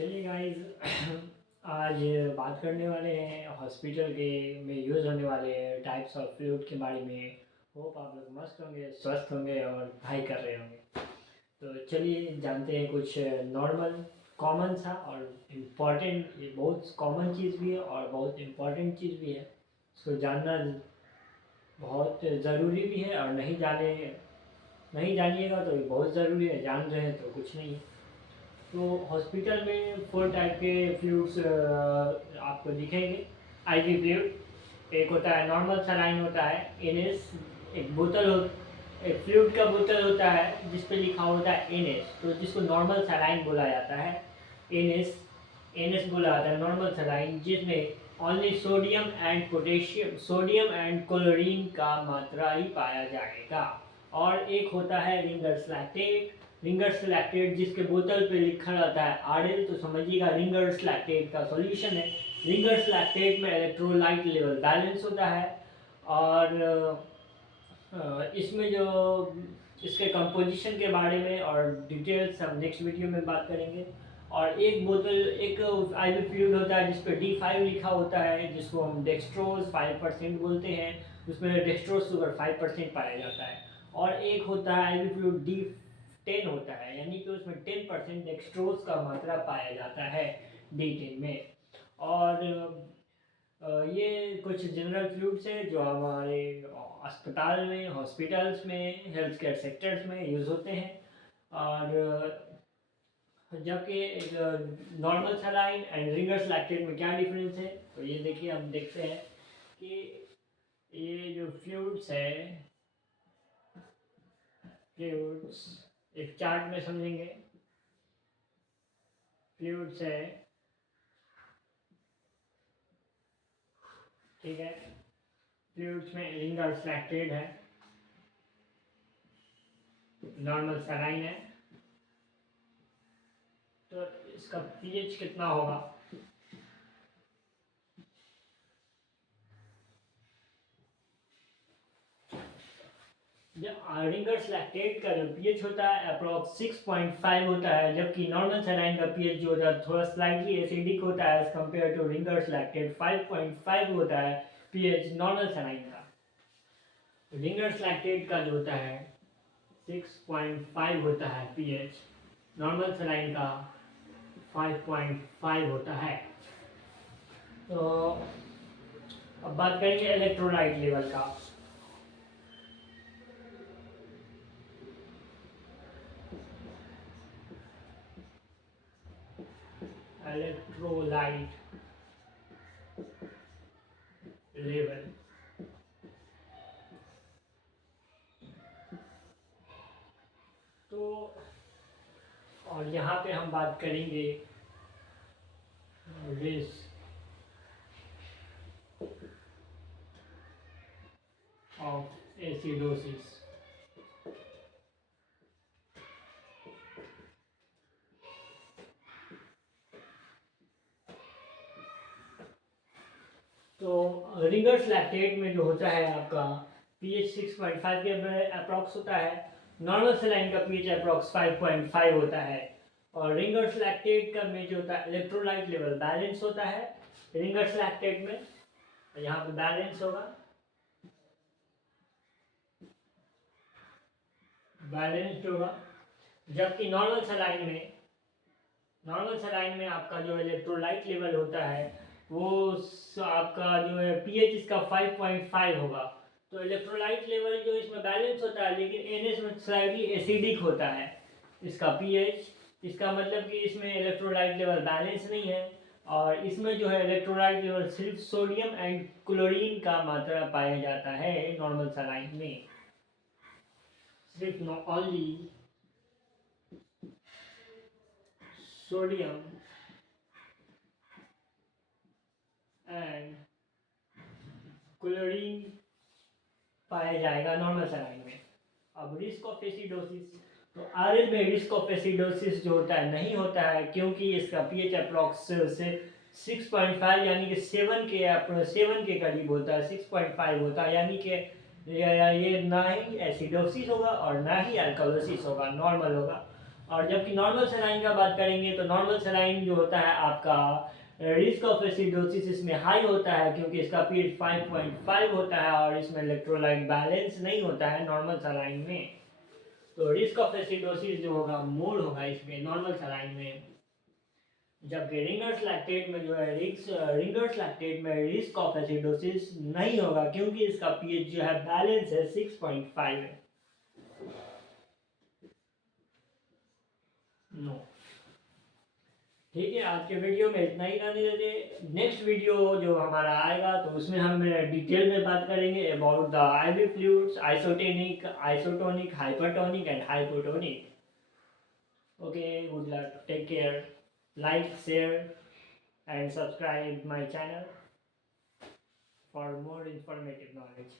चलिए गाइस आज बात करने वाले हैं हॉस्पिटल के में यूज़ होने वाले टाइप्स ऑफ फ्लूइड के बारे में। होप आप लोग मस्त होंगे, स्वस्थ होंगे और पढ़ाई कर रहे होंगे। तो चलिए जानते हैं कुछ नॉर्मल कॉमन सा और इम्पॉर्टेंट। ये बहुत कॉमन चीज़ भी है और बहुत इम्पॉर्टेंट चीज़ भी है। इसको जानना बहुत ज़रूरी भी है और नहीं जानिएगा तो ये बहुत ज़रूरी है, जान रहे हैं तो कुछ नहीं है। तो हॉस्पिटल में 4 टाइप के फ्लूइड्स आपको दिखेंगे। आईवी फ्लूइड एक होता है, नॉर्मल सलाइन होता है, एनएस। एक बोतल हो एक फ्लूइड का बोतल होता है जिस पे लिखा होता है एनएस, तो जिसको नॉर्मल सलाइन बोला जाता है। एनएस एनएस बोला जाता है नॉर्मल सलाइन, जिसमें ओनली सोडियम एंड क्लोरीन का मात्रा ही पाया जाएगा। और एक होता है रिंगर्स लैक्टेट जिसके बोतल पे लिखा रहता है आरएल, तो समझिएगा रिंगर्स लैक्टेट का सॉल्यूशन है। रिंगर्स लैक्टेट में इलेक्ट्रोलाइट लेवल बैलेंस होता है। और इसमें जो इसके कंपोजिशन के बारे में और डिटेल्स हम नेक्स्ट वीडियो में बात करेंगे। और एक आईवी फ्लूइड होता है जिस पे D5 लिखा होता है, जिसको हम डेक्सट्रोज 5% बोलते हैं। उसमें डेक्सट्रोज शुगर 5% पाया जाता है। और एक होता है आईवी फ्लूइड D10 होता है, यानी कि उसमें 10% डेक्सट्रोज का मात्रा पाया जाता है D10 में। और ये कुछ जनरल फ्लूइड्स हैं जो हमारे अस्पताल में, हॉस्पिटल्स में, हेल्थ केयर सेक्टर्स में यूज़ होते हैं। और जबकि normal saline and ringers lactate में क्या डिफरेंस है, तो ये देखिए, हम देखते हैं कि ये जो फ्लूइड्स एक चार्ट में समझेंगे। फ्लूइड्स है, ठीक है। फ्लूइड्स में रिंगर्स लैक्टेट है, नॉर्मल सलाइन है। तो इसका पीएच कितना होगा? जब रिंगर्स लैक्टेट का जो पीएच होता है अप्रॉक्स 6.5 होता है, जबकि नॉर्मल सलाइन का पीएच जो होता है थोड़ा स्लाइटली एसिडिक होता है as compared to Ringer's lactate. 5.5 होता है पीएच नॉर्मल सलाइन का। रिंगर्स लैक्टेट का जो होता है 6.5 होता है पीएच, नॉर्मल सलाइन का 5.5 होता है। तो अब बात करेंगे इलेक्ट्रोलाइट लेवल का। इलेक्ट्रोलाइट लेवल, तो और यहाँ पे हम बात करेंगे रिस्क ऑफ एसिडोसिस। तो रिंगर्स लैक्टेट में जो होता है आपका पीएच 6.5 के अप्रॉक्स होता है। नॉर्मल सलाइन का पीएच अप्रॉक्स 5.5 होता है। और रिंगर्स लैक्टेट का में जो होता है इलेक्ट्रोलाइट लेवल बैलेंस होता है रिंगर्स लैक्टेट में, यहाँ पे बैलेंस होगा, बैलेंस्ड होगा। जबकि नॉर्मल सलाइन में आपका जो इलेक्ट्रोलाइट लेवल होता है वो आपका जो है पीएच इसका 5.5 होगा। तो इलेक्ट्रोलाइट लेवल जो इसमें बैलेंस होता है, लेकिन एनएस में स्लाइटली एसिडिक होता है इसका पीएच। इसका मतलब कि इसमें इलेक्ट्रोलाइट लेवल बैलेंस नहीं है। और इसमें जो है इलेक्ट्रोलाइट लेवल सिर्फ सोडियम एंड क्लोरीन का मात्रा पाया जाता है नॉर्मल सलाइन में। सिर्फ ओनली सोडियम एंड क्लोरीन पाया जाएगा नॉर्मल सलाइन में। अब रिस्क ऑफ एसिडोसिस, तो आरएल में रिस्क ऑफ एसिडोसिस जो होता है नहीं होता है, क्योंकि इसका पीएच अप्रॉक्स से 6.5 यानी कि 7 के करीब होता है। 6.5 होता है, यानी कि ये ना ही एसिडोसिस होगा और ना ही अल्कलोसिस होगा, नॉर्मल होगा। और जबकि नॉर्मल सेलाइन का बात करेंगे तो नॉर्मल सेलाइन जो होता है आपका रिस्क ऑफ एसिडोसिस इसमें हाई होता है क्योंकि इसका पीएच 5.5 होता है और इसमें इलेक्ट्रोलाइट बैलेंस नहीं होता है नॉर्मल सलाइन में। तो रिस्क ऑफ एसिडोसिस जो होगा मोर होगा इसमें नॉर्मल सलाइन में। जबकि रिंगर्स लैक्टेट में जो है रिंगर्स लैक्टेट में रिस्क ऑफ एसिडोसिस नहीं होगा क्योंकि इसका पीएच जो है बैलेंस है 6.5 है। नो ठीक है, आज के वीडियो में इतना ही रहने देते। नेक्स्ट वीडियो जो हमारा आएगा तो उसमें हम डिटेल में बात करेंगे about the IV fluids, isotonic, isotonic, hypertonic and hypotonic. Okay, good luck, take care, like, share and subscribe my channel for more informative knowledge.